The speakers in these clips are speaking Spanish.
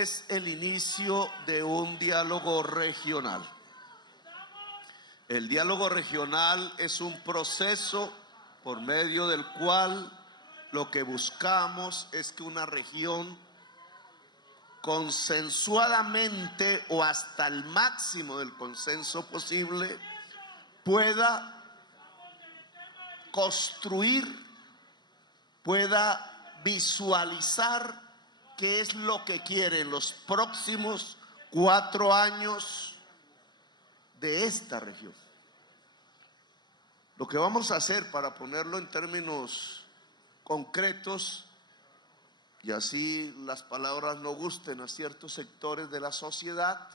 es el inicio de un diálogo regional. El diálogo regional es un proceso por medio del cual lo que buscamos es que una región consensuadamente o hasta el máximo del consenso posible pueda construir, pueda visualizar qué es lo que quiere en los próximos 4 años de esta región. Lo que vamos a hacer, para ponerlo en términos concretos, y así las palabras no gusten a ciertos sectores de la sociedad,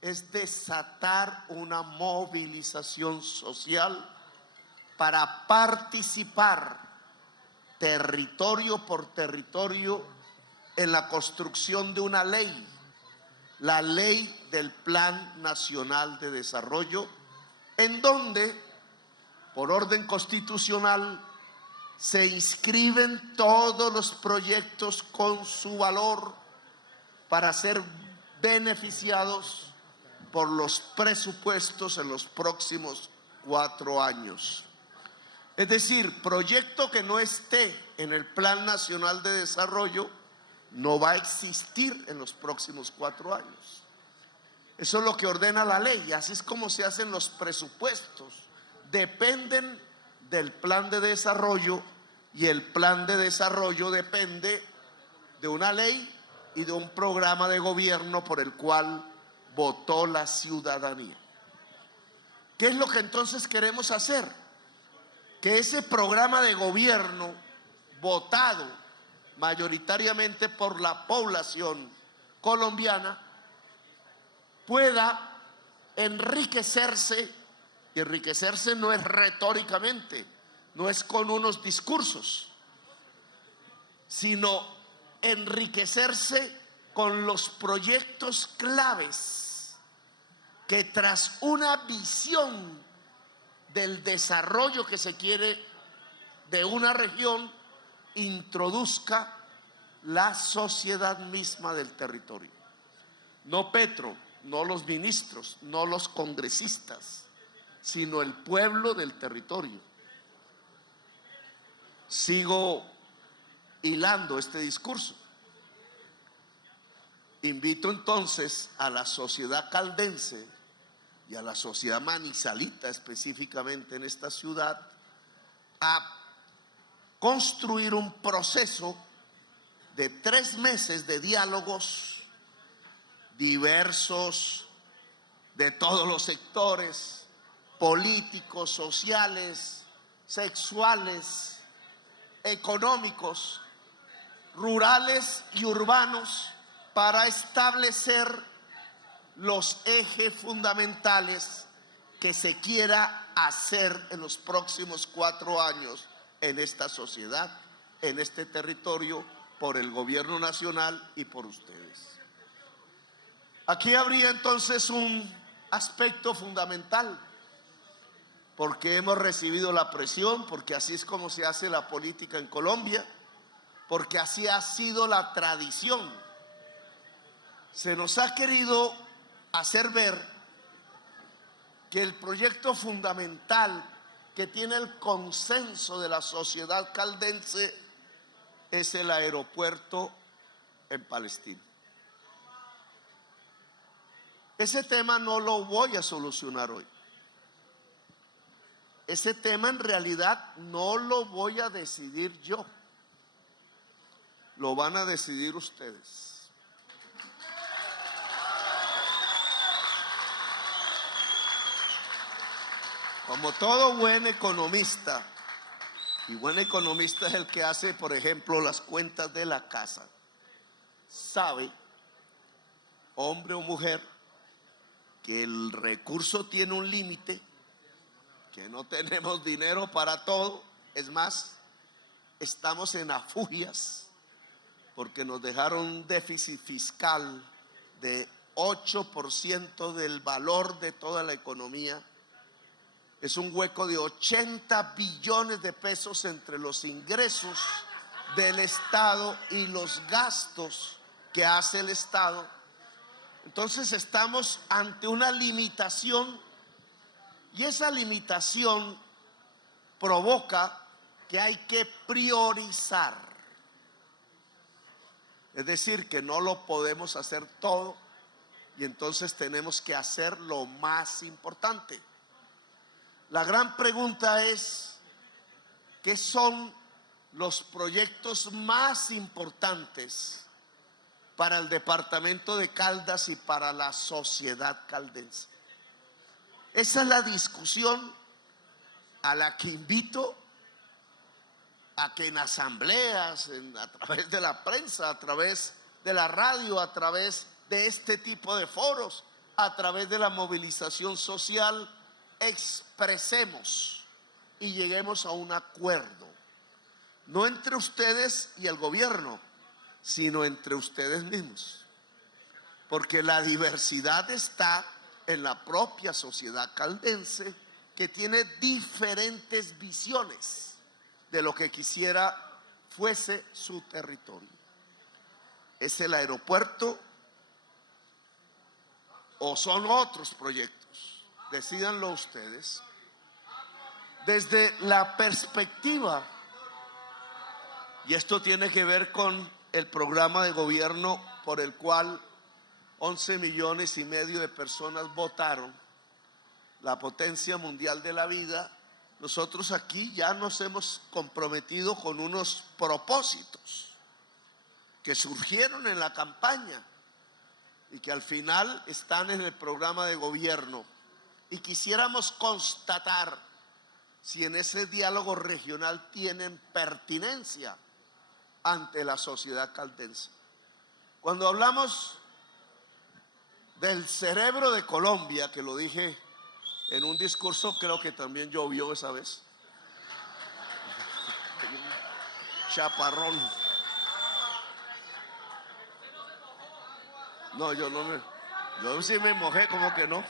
es desatar una movilización social para participar territorio por territorio en la construcción de una ley, la ley del Plan Nacional de Desarrollo, en donde, por orden constitucional, se inscriben todos los proyectos con su valor para ser beneficiados por los presupuestos en los próximos 4 años. Es decir, proyecto que no esté en el Plan Nacional de Desarrollo no va a existir en los próximos 4 años. Eso es lo que ordena la ley, así es como se hacen los presupuestos. Dependen del plan de desarrollo, y el plan de desarrollo depende de una ley y de un programa de gobierno por el cual votó la ciudadanía. ¿Qué es lo que entonces queremos hacer? Que ese programa de gobierno votado mayoritariamente por la población colombiana pueda enriquecerse. Y enriquecerse no es retóricamente, no es con unos discursos, sino enriquecerse con los proyectos claves que, tras una visión del desarrollo que se quiere de una región, introduzca la sociedad misma del territorio. No Petro, no los ministros, no los congresistas, sino el pueblo del territorio. Sigo hilando este discurso. Invito entonces a la sociedad caldense y a la sociedad manizalita, específicamente en esta ciudad, a construir un proceso de 3 meses de diálogos diversos, de todos los sectores, políticos, sociales, sexuales, económicos, rurales y urbanos, para establecer los ejes fundamentales que se quiera hacer en los próximos 4 años en esta sociedad, en este territorio, por el gobierno nacional y por ustedes. Aquí habría entonces un aspecto fundamental, porque hemos recibido la presión, porque así es como se hace la política en Colombia, porque así ha sido la tradición. Se nos ha querido hacer ver que el proyecto fundamental que tiene el consenso de la sociedad caldense es el aeropuerto en Palestina. Ese tema no lo voy a solucionar hoy. Ese tema en realidad no lo voy a decidir yo. Lo van a decidir ustedes. Como todo buen economista, y buen economista es el que hace, por ejemplo, las cuentas de la casa, sabe, hombre o mujer, que el recurso tiene un límite, que no tenemos dinero para todo. Es más, estamos en afugias porque nos dejaron un déficit fiscal de 8% del valor de toda la economía. Es un hueco de 80 billones de pesos entre los ingresos del Estado y los gastos que hace el Estado. Entonces estamos ante una limitación, y esa limitación provoca que hay que priorizar. Es decir, que no lo podemos hacer todo, y entonces tenemos que hacer lo más importante. La gran pregunta es, ¿qué son los proyectos más importantes para el departamento de Caldas y para la sociedad caldense? Esa es la discusión a la que invito a que en asambleas, a través de la prensa, a través de la radio, a través de este tipo de foros, a través de la movilización social, expresemos y lleguemos a un acuerdo, no entre ustedes y el gobierno, sino entre ustedes mismos, porque la diversidad está en la propia sociedad caldense, que tiene diferentes visiones de lo que quisiera fuese su territorio. ¿Es el aeropuerto o son otros proyectos? Decídanlo ustedes. Desde la perspectiva, y esto tiene que ver con el programa de gobierno por el cual 11,5 millones de personas votaron, la potencia mundial de la vida, nosotros aquí ya nos hemos comprometido con unos propósitos que surgieron en la campaña y que al final están en el programa de gobierno, y quisiéramos constatar si en ese diálogo regional tienen pertinencia ante la sociedad caldense. Cuando hablamos del cerebro de Colombia, que lo dije en un discurso, creo que también llovió esa vez, chaparrón. No, yo sí me mojé, como que no.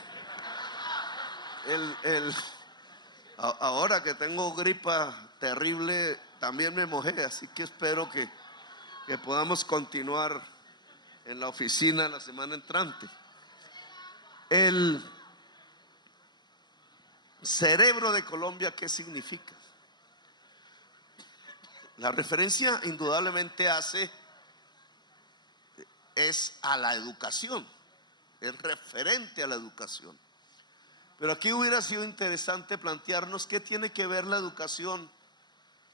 Ahora que tengo gripa terrible, también me mojé, así que espero que podamos continuar en la oficina la semana entrante. El cerebro de Colombia, ¿qué significa? La referencia indudablemente es a la educación, es referente a la educación. Pero aquí hubiera sido interesante plantearnos qué tiene que ver la educación,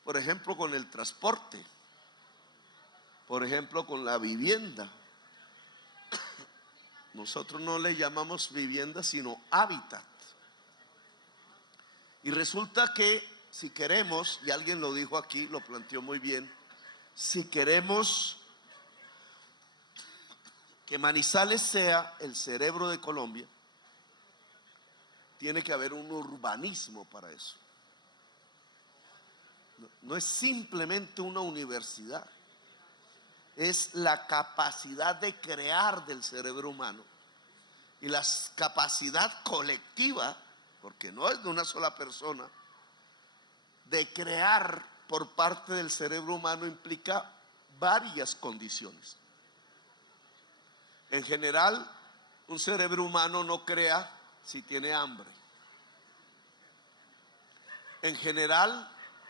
por ejemplo, con el transporte, por ejemplo, con la vivienda. Nosotros no le llamamos vivienda, sino hábitat. Y resulta que si queremos, y alguien lo dijo aquí, lo planteó muy bien, si queremos que Manizales sea el cerebro de Colombia, tiene que haber un urbanismo para eso. No es simplemente una universidad, es la capacidad de crear del cerebro humano y la capacidad colectiva, porque no es de una sola persona, de crear por parte del cerebro humano implica varias condiciones. En general, un cerebro humano no crea si tiene hambre. En general,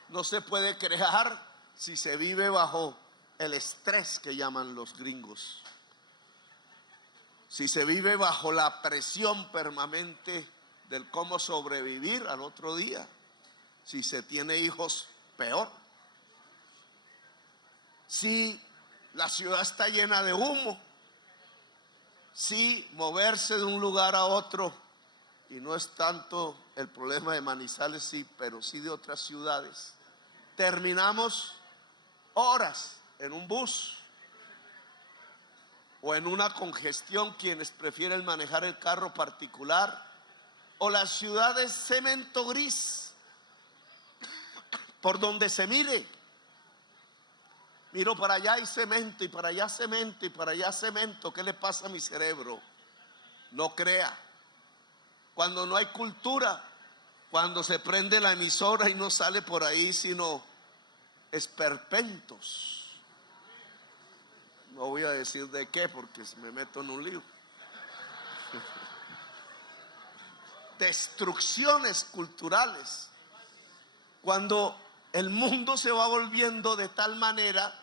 no se puede crear si se vive bajo el estrés que llaman los gringos. Si se vive bajo la presión permanente del cómo sobrevivir al otro día. Si se tiene hijos, peor. Si la ciudad está llena de humo. Si moverse de un lugar a otro, y no es tanto el problema de Manizales, sí, pero sí de otras ciudades, terminamos horas en un bus o en una congestión, quienes prefieren manejar el carro particular, o la ciudad es cemento gris por donde se mire. Miro para allá hay cemento, y para allá cemento, y para allá cemento. ¿Qué le pasa a mi cerebro? No crea. Cuando no hay cultura, cuando se prende la emisora y no sale por ahí sino esperpentos. No voy a decir de qué porque me meto en un lío. Destrucciones culturales. Cuando el mundo se va volviendo de tal manera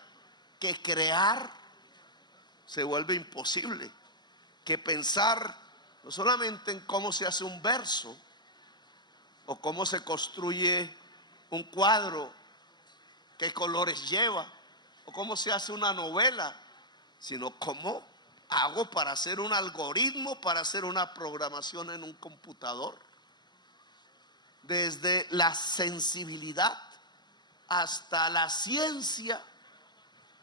que crear se vuelve imposible, que pensar no solamente en cómo se hace un verso o cómo se construye un cuadro, qué colores lleva o cómo se hace una novela, sino cómo hago para hacer un algoritmo, para hacer una programación en un computador. Desde la sensibilidad hasta la ciencia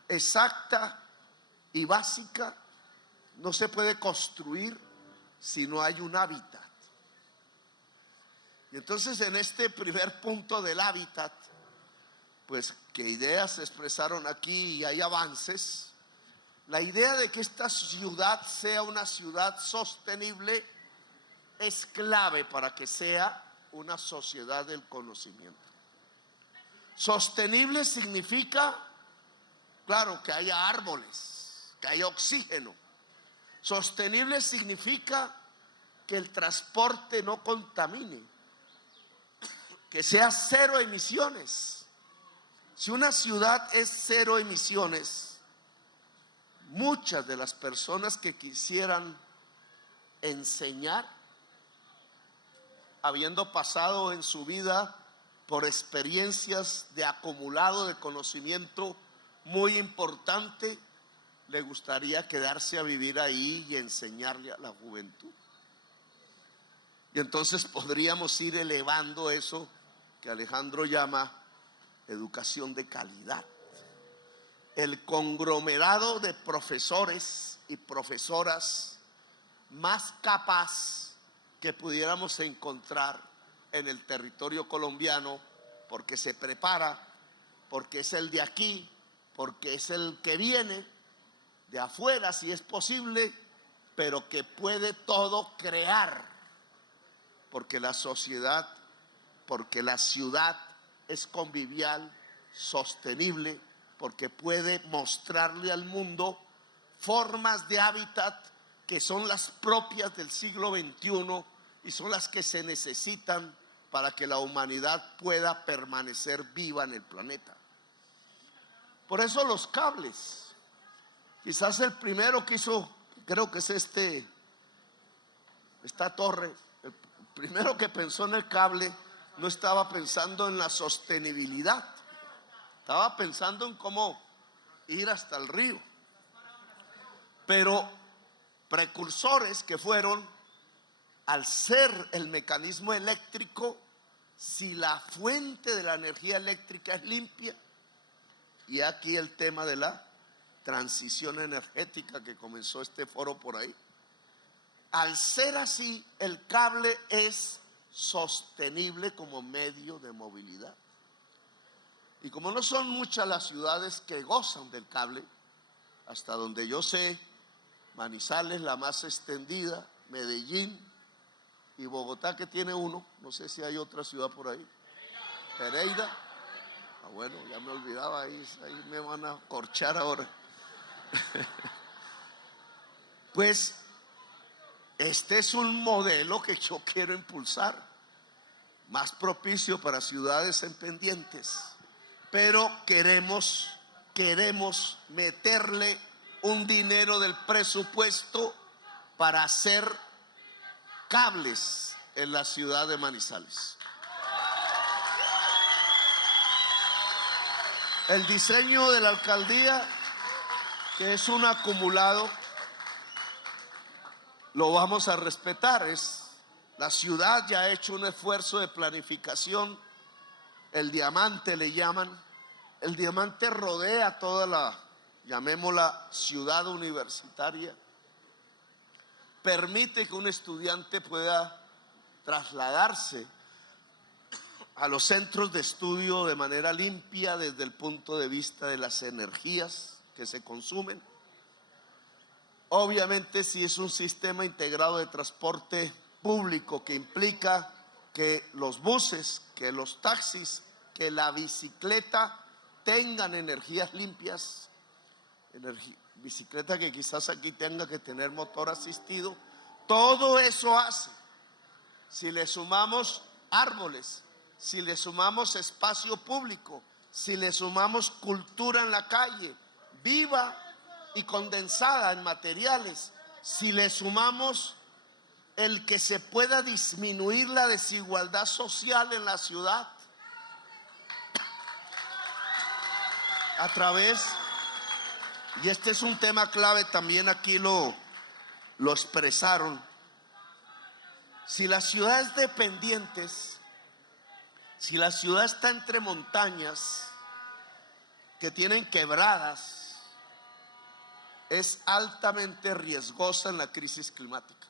exacta y básica no se puede construir si no hay un hábitat. Y entonces en este primer punto del hábitat, pues que ideas se expresaron aquí y hay avances. La idea de que esta ciudad sea una ciudad sostenible es clave para que sea una sociedad del conocimiento. Sostenible significa, claro, que haya árboles, que haya oxígeno. Sostenible significa que el transporte no contamine, que sea cero emisiones. Si una ciudad es cero emisiones, muchas de las personas que quisieran enseñar, habiendo pasado en su vida por experiencias de acumulado de conocimiento muy importante, le gustaría quedarse a vivir ahí y enseñarle a la juventud. Y entonces podríamos ir elevando eso que Alejandro llama educación de calidad. El conglomerado de profesores y profesoras más capaz que pudiéramos encontrar en el territorio colombiano, porque se prepara, porque es el de aquí, porque es el que viene de afuera si es posible, pero que puede todo crear, porque la sociedad, porque la ciudad es convivial, sostenible, porque puede mostrarle al mundo formas de hábitat que son las propias del siglo XXI y son las que se necesitan para que la humanidad pueda permanecer viva en el planeta. Por eso los cables, quizás el primero que hizo, creo que es esta torre, el primero que pensó en el cable no estaba pensando en la sostenibilidad, estaba pensando en cómo ir hasta el río. Pero precursores que fueron, al ser el mecanismo eléctrico, si la fuente de la energía eléctrica es limpia, y aquí el tema de la transición energética que comenzó este foro por ahí, al ser así, el cable es sostenible como medio de movilidad. Y como no son muchas las ciudades que gozan del cable, hasta donde yo sé, Manizales la más extendida, Medellín y Bogotá que tiene uno, no sé si hay otra ciudad por ahí, Pereira. Ah, bueno, ya me olvidaba, ahí me van a corchar ahora. Pues este es un modelo que yo quiero impulsar, más propicio para ciudades en pendientes, pero queremos meterle un dinero del presupuesto para hacer cables en la ciudad de Manizales. El diseño de la alcaldía, que es un acumulado, lo vamos a respetar. La ciudad ya ha hecho un esfuerzo de planificación. El diamante le llaman. El diamante rodea toda la, llamémosla, ciudad universitaria. Permite que un estudiante pueda trasladarse a los centros de estudio de manera limpia desde el punto de vista de las energías que se consumen. Obviamente, si es un sistema integrado de transporte público que implica que los buses, que los taxis, que la bicicleta tengan energías limpias, bicicleta que quizás aquí tenga que tener motor asistido. Todo eso hace. Si le sumamos árboles, si le sumamos espacio público, si le sumamos cultura en la calle, viva y condensada en materiales, si le sumamos el que se pueda disminuir la desigualdad social en la ciudad a través, y este es un tema clave, también aquí lo expresaron, si la ciudad es dependientes, si la ciudad está entre montañas que tienen quebradas, es altamente riesgosa en la crisis climática.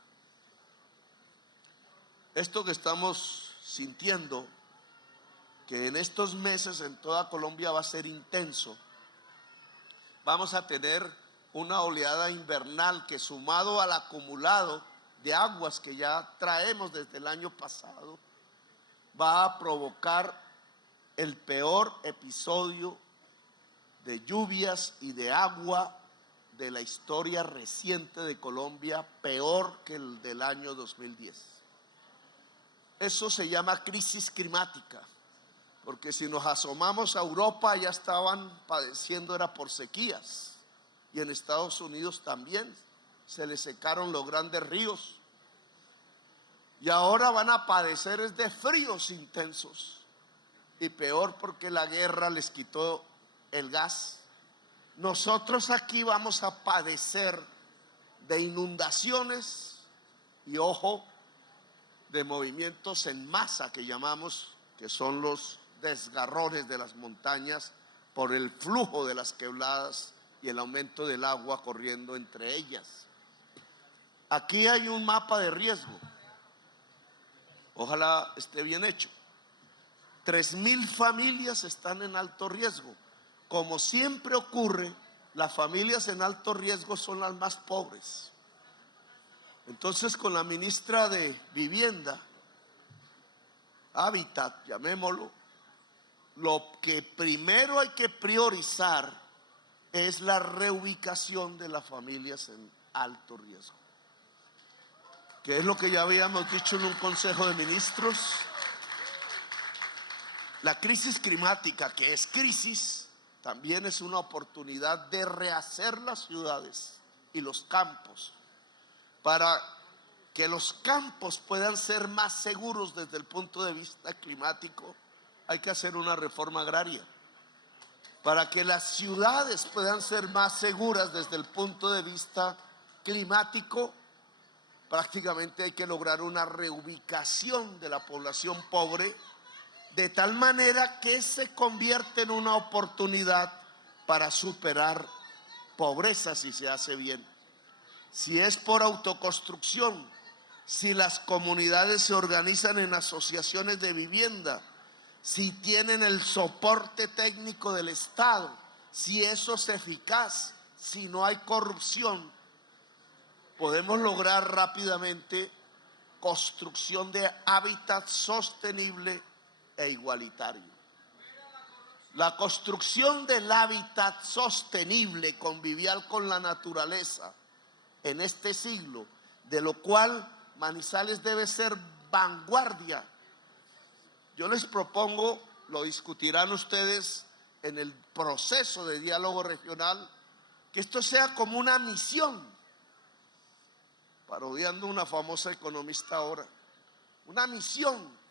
Esto que estamos sintiendo, que en estos meses en toda Colombia va a ser intenso, vamos a tener una oleada invernal que, sumado al acumulado de aguas que ya traemos desde el año pasado, va a provocar el peor episodio de lluvias y de agua de la historia reciente de Colombia, peor que el del año 2010. Eso se llama crisis climática, porque si nos asomamos a Europa ya estaban padeciendo, era por sequías, y en Estados Unidos también se les secaron los grandes ríos, y ahora van a padecer es de fríos intensos, y peor porque la guerra les quitó el gas. Nosotros aquí vamos a padecer de inundaciones y, ojo, de movimientos en masa que llamamos, que son los desgarrones de las montañas por el flujo de las quebradas y el aumento del agua corriendo entre ellas. Aquí hay un mapa de riesgo, ojalá esté bien hecho. 3,000 familias están en alto riesgo. Como siempre ocurre, las familias en alto riesgo son las más pobres. Entonces, con la ministra de Vivienda, Hábitat, llamémoslo, lo que primero hay que priorizar es la reubicación de las familias en alto riesgo, que es lo que ya habíamos dicho en un Consejo de Ministros. La crisis climática, que es crisis, también es una oportunidad de rehacer las ciudades y los campos, para que los campos puedan ser más seguros desde el punto de vista climático. Hay que hacer una reforma agraria. Para que las ciudades puedan ser más seguras desde el punto de vista climático, prácticamente hay que lograr una reubicación de la población pobre, de tal manera que se convierte en una oportunidad para superar pobreza si se hace bien. Si es por autoconstrucción, si las comunidades se organizan en asociaciones de vivienda, si tienen el soporte técnico del Estado, si eso es eficaz, si no hay corrupción, podemos lograr rápidamente construcción de hábitat sostenible e igualitario. La construcción del hábitat sostenible, convivial con la naturaleza en este siglo, de lo cual Manizales debe ser vanguardia. Yo les propongo, lo discutirán ustedes en el proceso de diálogo regional, que esto sea como una misión, parodiando una famosa economista ahora, una misión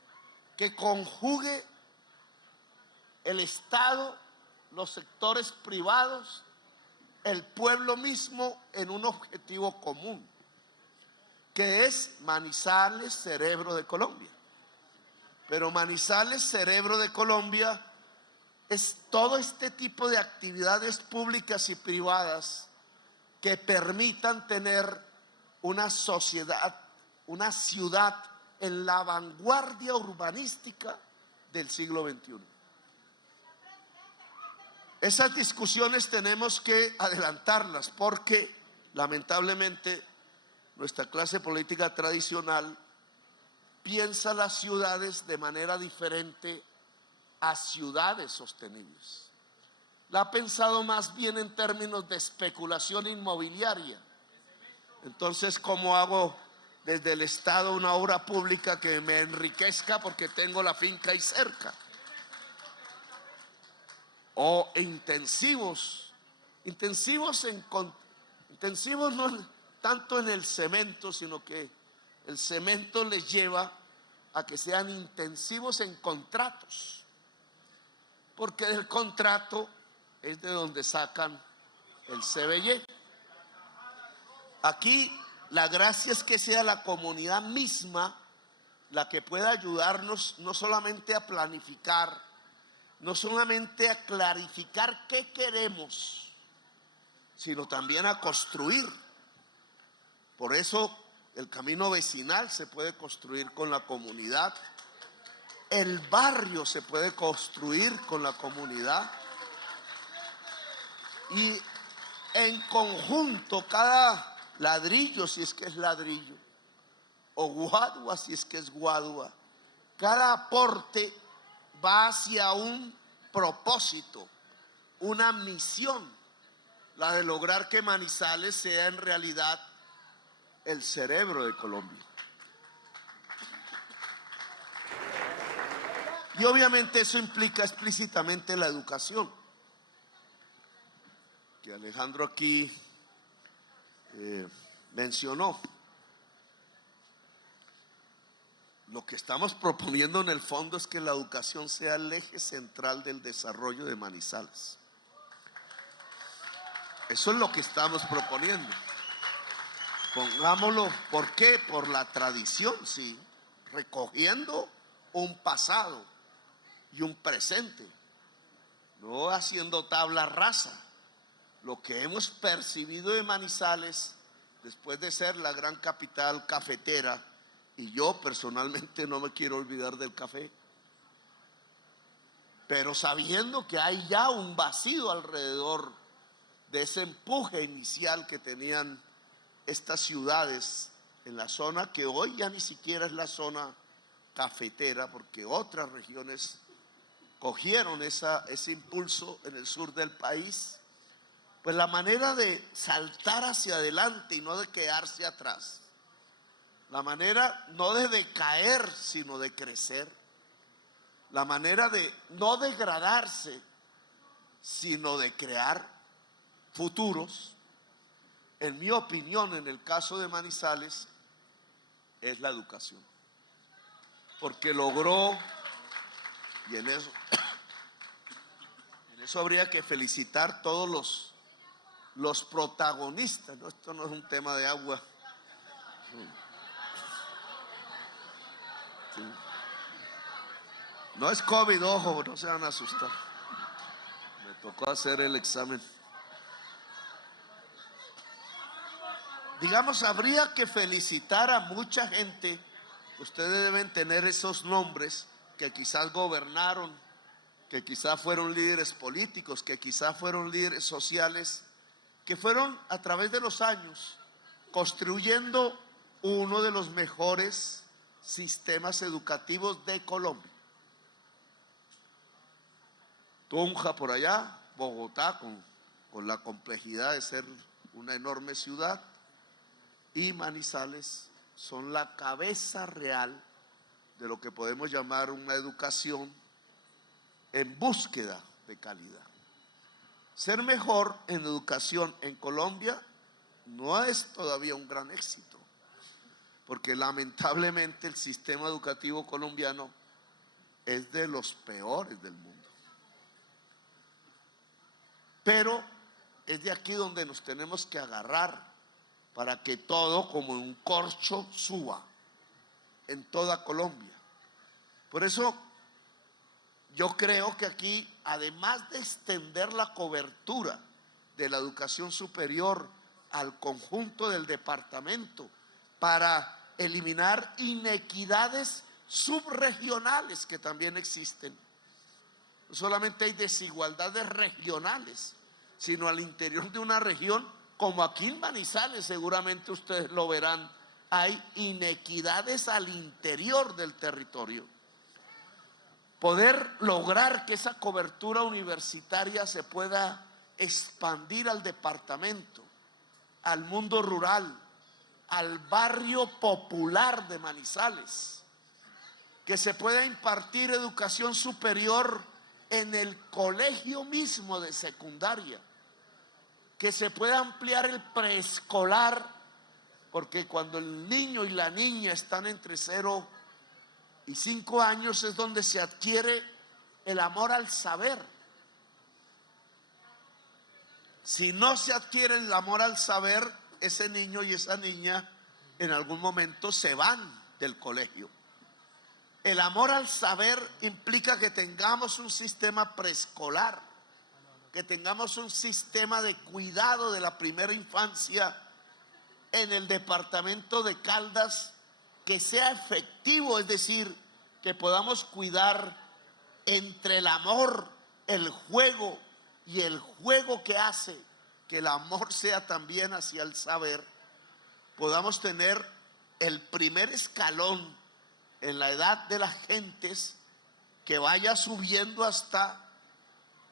que conjugue el Estado, los sectores privados, el pueblo mismo en un objetivo común, que es Manizales, cerebro de Colombia. Pero Manizales, cerebro de Colombia, es todo este tipo de actividades públicas y privadas que permitan tener una sociedad, una ciudad en la vanguardia urbanística del siglo XXI. Esas discusiones tenemos que adelantarlas porque lamentablemente nuestra clase política tradicional piensa las ciudades de manera diferente a ciudades sostenibles. la ha pensado más bien en términos de especulación inmobiliaria. Entonces, ¿cómo hago desde el Estado una obra pública que me enriquezca porque tengo la finca ahí cerca? O intensivos no tanto en el cemento, sino que el cemento les lleva a que sean intensivos en contratos, porque del contrato es de donde sacan el CBY. Aquí la gracia es que sea la comunidad misma la que pueda ayudarnos no solamente a planificar, no solamente a clarificar qué queremos, sino también a construir. Por eso el camino vecinal se puede construir con la comunidad, el barrio se puede construir con la comunidad, y en conjunto cada ladrillo, si es que es ladrillo, o guadua, si es que es guadua, cada aporte va hacia un propósito, una misión, la de lograr que Manizales sea en realidad el cerebro de Colombia. Y obviamente eso implica explícitamente la educación, que Alejandro aquí mencionó. Lo que estamos proponiendo en el fondo es que la educación sea el eje central del desarrollo de Manizales. Eso es lo que estamos proponiendo. Pongámoslo, ¿por qué? Por la tradición, sí, recogiendo un pasado y un presente, no haciendo tabla rasa. Lo que hemos percibido de Manizales, después de ser la gran capital cafetera, y yo personalmente no me quiero olvidar del café, pero sabiendo que hay ya un vacío alrededor de ese empuje inicial que tenían estas ciudades en la zona, que hoy ya ni siquiera es la zona cafetera, porque otras regiones cogieron ese impulso en el sur del país. Pues la manera de saltar hacia adelante y no de quedarse atrás, la manera no de decaer sino de crecer, la manera de no degradarse sino de crear futuros, en mi opinión, en el caso de Manizales, es la educación. Porque logró, y en eso habría que felicitar todos los protagonistas, ¿no? Esto no es un tema de agua. Sí. No es COVID, ojo, no se van a asustar. Me tocó hacer el examen. Digamos, habría que felicitar a mucha gente. Ustedes deben tener esos nombres que quizás gobernaron, que quizás fueron líderes políticos, que quizás fueron líderes sociales, que fueron a través de los años construyendo uno de los mejores sistemas educativos de Colombia. Tunja por allá, Bogotá con la complejidad de ser una enorme ciudad, y Manizales son la cabeza real de lo que podemos llamar una educación en búsqueda de calidad. Ser mejor en educación en Colombia no es todavía un gran éxito, porque lamentablemente el sistema educativo colombiano es de los peores del mundo. Pero es de aquí donde nos tenemos que agarrar para que todo como un corcho suba en toda Colombia. Por eso yo creo que aquí, además de extender la cobertura de la educación superior al conjunto del departamento para eliminar inequidades subregionales que también existen, no solamente hay desigualdades regionales, sino al interior de una región, como aquí en Manizales, seguramente ustedes lo verán, hay inequidades al interior del territorio. poder lograr que esa cobertura universitaria se pueda expandir al departamento, al mundo rural, al barrio popular de Manizales, que se pueda impartir educación superior en el colegio mismo de secundaria, que se pueda ampliar el preescolar, porque cuando el niño y la niña están entre 0 y 5 años es donde se adquiere el amor al saber. Si no se adquiere el amor al saber, ese niño y esa niña en algún momento se van del colegio. El amor al saber implica que tengamos un sistema preescolar, que tengamos un sistema de cuidado de la primera infancia en el departamento de Caldas que sea efectivo, es decir, que podamos cuidar entre el amor, el juego y el juego que hace que el amor sea también hacia el saber, podamos tener el primer escalón en la edad de las gentes que vaya subiendo hasta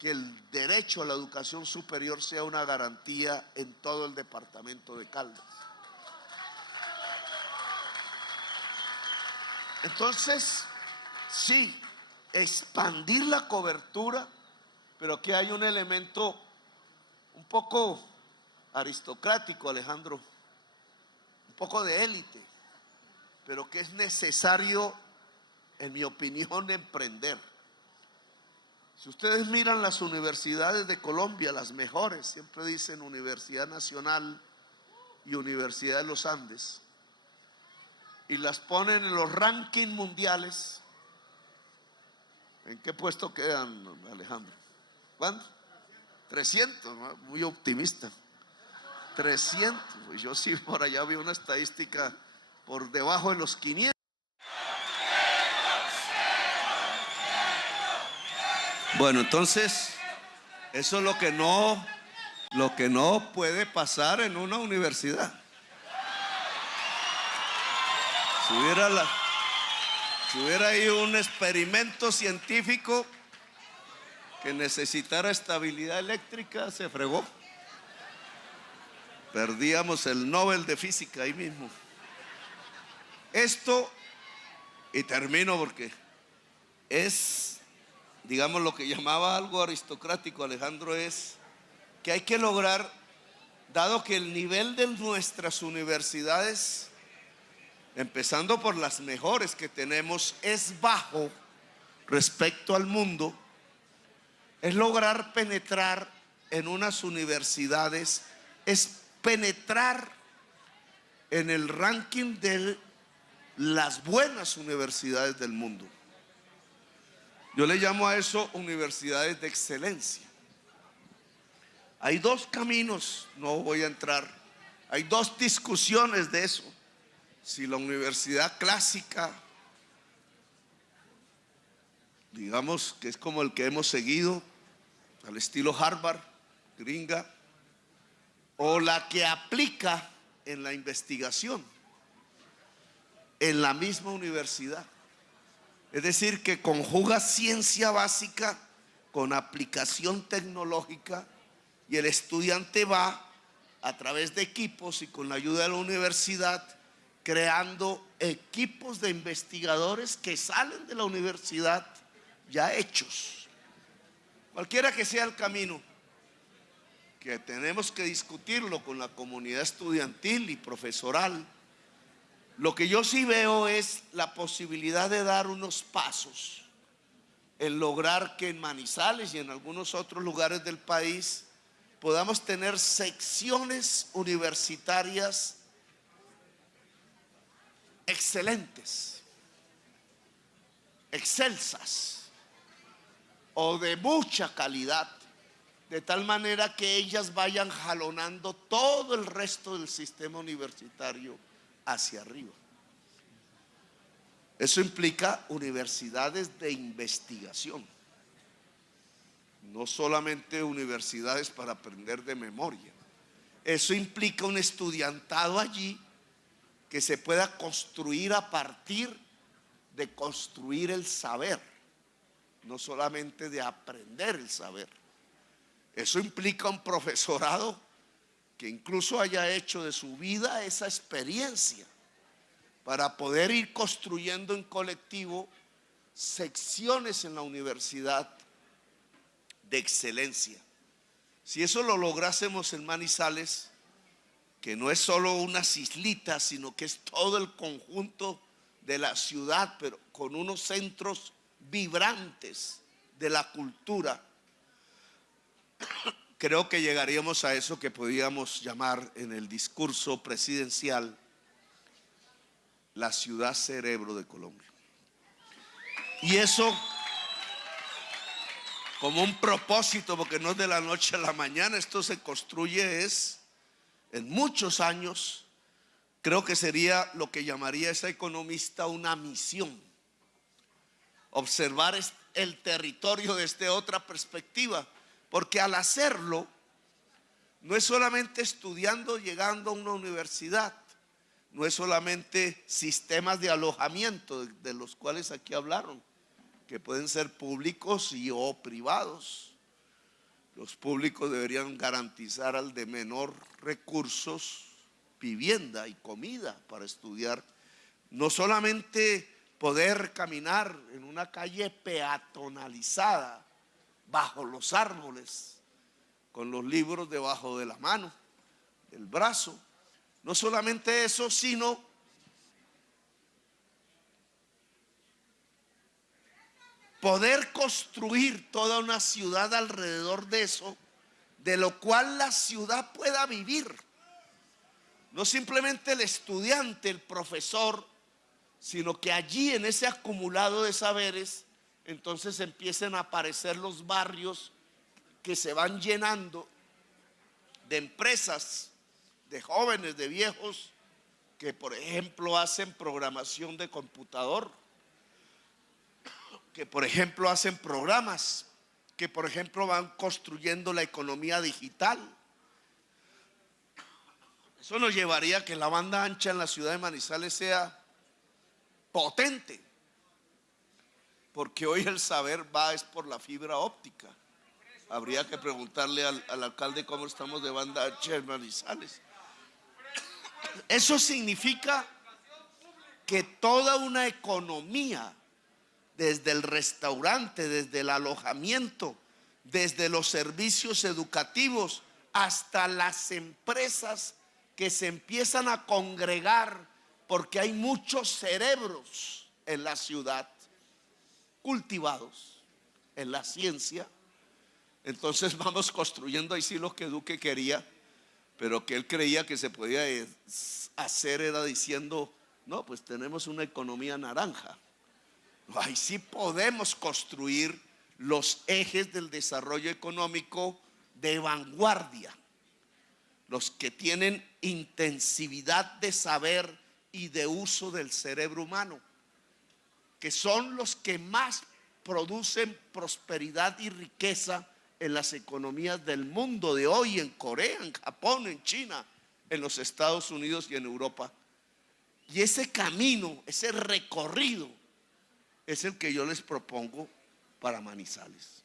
que el derecho a la educación superior sea una garantía en todo el departamento de Caldas. Entonces, sí, expandir la cobertura, pero que hay un elemento un poco aristocrático, Alejandro, un poco de élite, pero que es necesario, en mi opinión, emprender. Si ustedes miran las universidades de Colombia, las mejores, siempre dicen Universidad Nacional y Universidad de los Andes, y las ponen en los rankings mundiales, ¿en qué puesto quedan, Alejandro? ¿Cuánto? 300, ¿no? Muy optimista. 300, pues yo sí por allá vi una estadística por debajo de los 500. Bueno, entonces, eso es lo que no puede pasar en una universidad. Si hubiera ahí un experimento científico que necesitara estabilidad eléctrica, se fregó. Perdíamos el Nobel de Física ahí mismo. Esto, y termino porque es, digamos, lo que llamaba algo aristocrático, Alejandro, es que hay que lograr, dado que el nivel de nuestras universidades, empezando por las mejores que tenemos, es bajo respecto al mundo, es lograr penetrar en unas universidades, es penetrar en el ranking de las buenas universidades del mundo. Yo le llamo a eso universidades de excelencia. Hay dos caminos, no voy a entrar, hay dos discusiones de eso. Si la universidad clásica, digamos que es como el que hemos seguido, al estilo Harvard, gringa, o la que aplica en la investigación en la misma universidad. Es decir, que conjuga ciencia básica con aplicación tecnológica y el estudiante va a través de equipos y con la ayuda de la universidad creando equipos de investigadores que salen de la universidad ya hechos. Cualquiera que sea el camino, que tenemos que discutirlo con la comunidad estudiantil y profesoral, lo que yo sí veo es la posibilidad de dar unos pasos en lograr que en Manizales y en algunos otros lugares del país podamos tener secciones universitarias excelentes, excelsas o de mucha calidad, de tal manera que ellas vayan jalonando todo el resto del sistema universitario hacia arriba. Eso implica universidades de investigación, no solamente universidades para aprender de memoria. Eso implica un estudiantado allí que se pueda construir a partir de construir el saber. no solamente de aprender el saber. Eso implica un profesorado que incluso haya hecho de su vida esa experiencia para poder ir construyendo en colectivo secciones en la universidad de excelencia. Si eso lo lográsemos en Manizales, que no es solo unas islitas, sino que es todo el conjunto de la ciudad, pero con unos centros vibrantes de la cultura, creo que llegaríamos a eso que podíamos llamar en el discurso presidencial la ciudad cerebro de Colombia. Y eso como un propósito, porque no es de la noche a la mañana, esto se construye en muchos años. Creo que sería lo que llamaría esa economista una misión, observar el territorio desde otra perspectiva, porque al hacerlo no es solamente estudiando, llegando a una universidad, no es solamente sistemas de alojamiento de los cuales aquí hablaron, que pueden ser públicos y o privados. Los públicos deberían garantizar al de menor recursos vivienda y comida para estudiar. No solamente poder caminar en una calle peatonalizada bajo los árboles, con los libros debajo de la mano, del brazo. No solamente eso, sino poder construir toda una ciudad alrededor de eso, de lo cual la ciudad pueda vivir. No simplemente el estudiante, el profesor, sino que allí en ese acumulado de saberes, entonces empiecen a aparecer los barrios que se van llenando de empresas, de jóvenes, de viejos, que por ejemplo hacen programación de computador, que por ejemplo hacen programas, que por ejemplo van construyendo la economía digital. Eso nos llevaría a que la banda ancha en la ciudad de Manizales sea potente, porque hoy el saber va es por la fibra óptica. Habría que preguntarle al alcalde cómo estamos de banda ancha en Manizales. Eso significa que toda una economía, desde el restaurante, desde el alojamiento, desde los servicios educativos, hasta las empresas que se empiezan a congregar, porque hay muchos cerebros en la ciudad cultivados en la ciencia. Entonces vamos construyendo ahí sí lo que Duque quería, pero que él creía que se podía hacer era diciendo: no, pues tenemos una economía naranja. Ahí sí podemos construir los ejes del desarrollo económico de vanguardia, los que tienen intensividad de saber y de uso del cerebro humano, que son los que más producen prosperidad y riqueza en las economías del mundo de hoy, en Corea, en Japón, en China, en los Estados Unidos y en Europa. Y ese camino, ese recorrido, es el que yo les propongo para Manizales.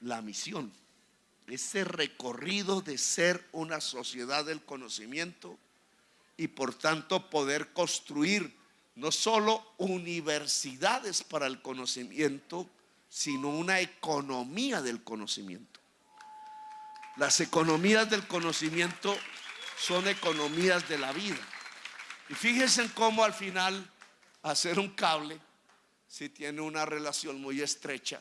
La misión, ese recorrido de ser una sociedad del conocimiento y por tanto poder construir no solo universidades para el conocimiento, sino una economía del conocimiento. Las economías del conocimiento son economías de la vida. Y fíjense en cómo al final hacer un cable sí tiene una relación muy estrecha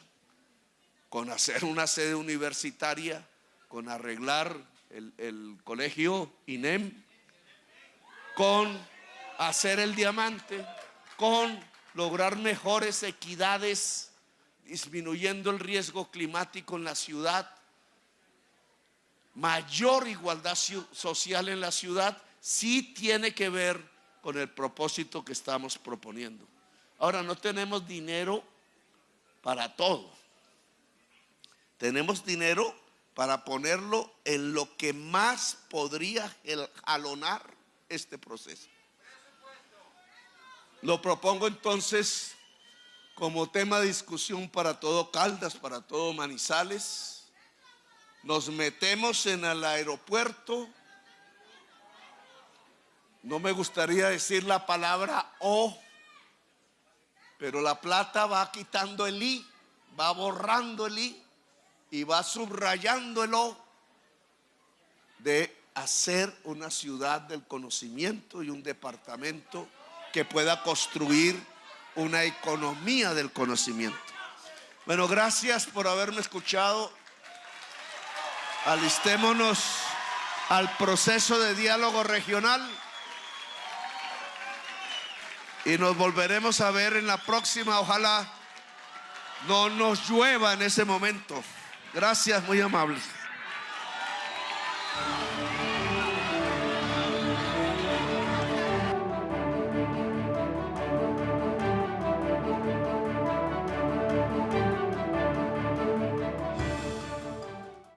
con hacer una sede universitaria, con arreglar el colegio INEM, con hacer el diamante, con lograr mejores equidades, disminuyendo el riesgo climático en la ciudad, mayor igualdad social en la ciudad, sí tiene que ver con el propósito que estamos proponiendo. Ahora, no tenemos dinero para todo. Tenemos dinero para ponerlo en lo que más podría jalonar este proceso. Lo propongo entonces como tema de discusión para todo Caldas, para todo Manizales. Nos metemos en el aeropuerto. No me gustaría decir la palabra O, pero la plata va quitando el I, va borrando el I y va subrayando el O, de hacer una ciudad del conocimiento y un departamento que pueda construir una economía del conocimiento. Bueno, gracias por haberme escuchado. Alistémonos al proceso de diálogo regional y nos volveremos a ver en la próxima. Ojalá no nos llueva en ese momento. Gracias, muy amables.